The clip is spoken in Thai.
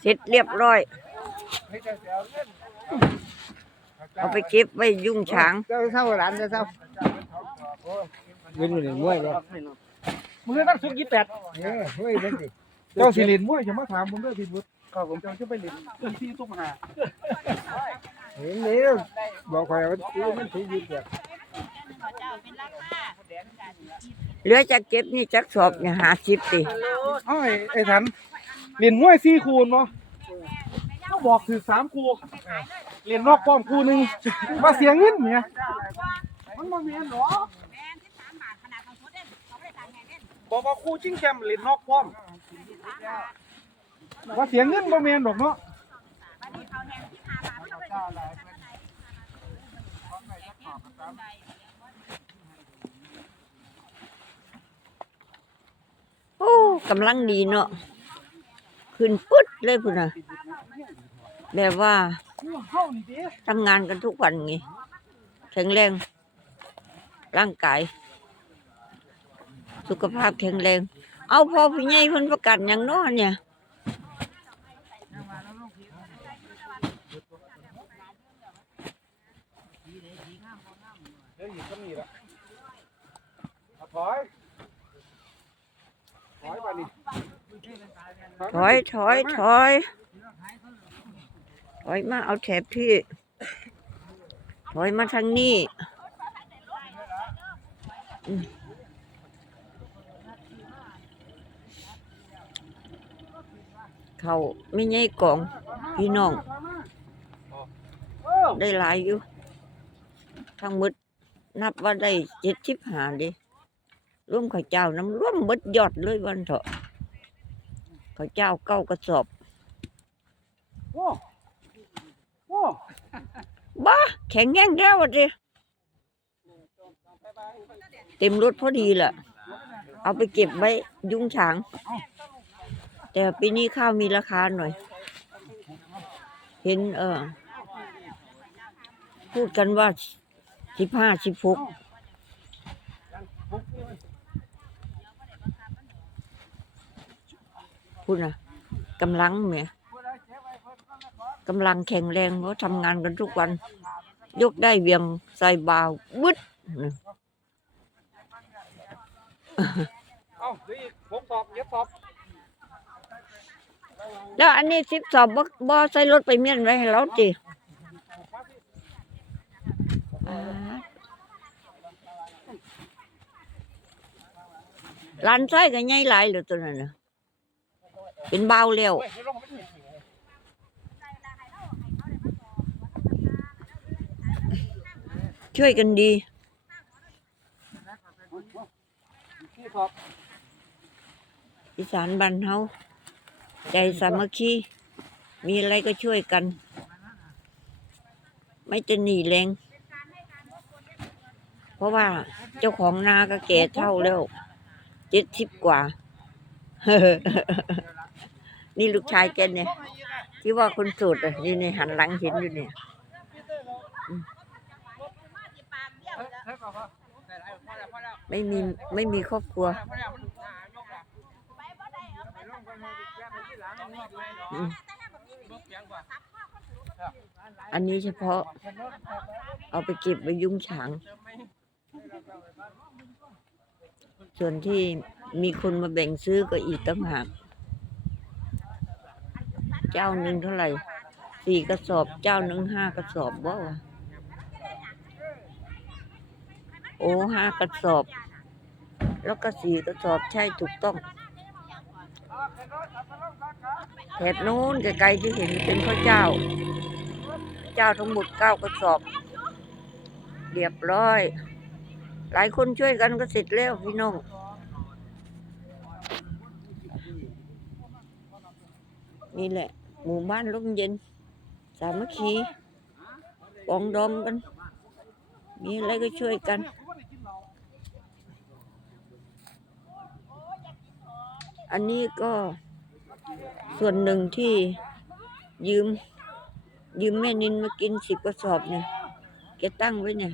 เสร็จเรียบร้อย เอาไปเก็บไว้ยุ่งฉางเจ้าเศร้าร้านเจ้าเศร้าเงินอยู่ในมวยเลยมือตั้งสุกยี่แปดเออเฮ้ยนั่นสิเจ้าสิรินมวยจะมาถามผมด้วยพี่บุตรครับผมเจ้าจะไปเล่นที่ตุ้มหา เห็นนี่บอกใครว่ามันถูกยึดแบบเหลือจะเก็บนี่จักสอบเนี่ยหาสิบติเอ้ยไอ้ทันเล่นมวยสี่คูณเนาะก็บอกถือสามคูเล่นนอกป้อมคูหนึ่งมาเสียเงินเนี่ยมันมาเมียนหรอบอกว่าครูจิ้งแชมป์เล่นนอกป้อมว่าเสียเงินบ่เมียนดอกเนาะ โอ้กำลังดีเนาะขึ้นปุ๊ดเลยพุ่นน่ะแบบว่าทำงานกันทุกวันไงแข็งแรง ร่างกาย สุขภาพแข็งแรง เอาพอพี่ใหญ่เพิ่นประกาศอย่างน้อเนี่ย เดี๋ยวอยู่ก็มีละเอาถอยถอยไปนี่ถอยถอยถอยถอยมาเอาแถบพี่ถอยมาทางนี้อืมเขาไม่ใช่กล่องพี่น้องเออได้หลายอยู่ ทั้งหมด นับว่าได้เจ็ดสิบหาดิร่วมข้าวเจ้าน้ำร่วมเบิดยอดเลยวันเถอะข้าวเจ้าเก้ากระสอบโอ้โอ้บ้าแข็งแง่งแล้วอะดิเต็มรถพอดีแหละเอาไปเก็บไว้ยุ้งฉาง แต่ปีนี้ข้าวมีราคาหน่อย เห็นเออพูดกันว่า สิบห้าสิบหกพูดนะกำลังเมียกำลังแข็งแรงเพราะทำงานกันทุกวัน ยกได้เวียงใส่บาวบึดน่ะเอาเดี๋ยวอีกผมสอบเย็บสอบแล้วอันนี้สิบสอบบ่บ่ใส่รถไปเมียนไว้ให้เราจี ร้านไส้ก็ใหญ่หลายเลือตัวนั้นนะเป็นเบาวแล้วเฮ้ยเดี๋ยวช่วยกันดีที่สอบอีสานบ้านเฮาใจสามัคคีมีอะไรก็ช่วยกัน ไม่จะหนีแรง เพราะว่าเจ้าของนาก็แก่เท่าแล้วเจ็ดสิบกว่า นี่ลูกชายแกเนี่ย ที่ว่าคนโสูตรอะนี่นี่หันหลังเห็นอยู่เนี่ยไม่มีไม่มีครอบครัวอืมอันนี้เฉพาะ เอาไปเก็บไว้ยุ้งฉาง ส่วนที่มีคนมาแบ่งซื้อก็อีกตั้งหาก เจ้าหนึ่งเท่าไหร่สี่กระสอบเจ้าหนึ่งห้ากระสอบบ่วะโอ้ห้ากระสอบ แล้วก็สี่กระสอบใช่ถูกต้องแถบนู้นไกลๆที่เห็นเป็นพระเจ้า เจ้าทั้งหมดเก้ากระสอบ เรียบร้อย หลายคนช่วยกันก็เสร็จแล้วพี่น้องนี่แหละ หมู่บ้านร่มเย็น สามัคคีปองดองกัน มีอะไรก็ช่วยกัน อันนี้ก็ส่วนหนึ่งที่ยืม ยืมแม่นินมากินสิบกระสอบเนี่ยแกตั้งไว้เนี่ย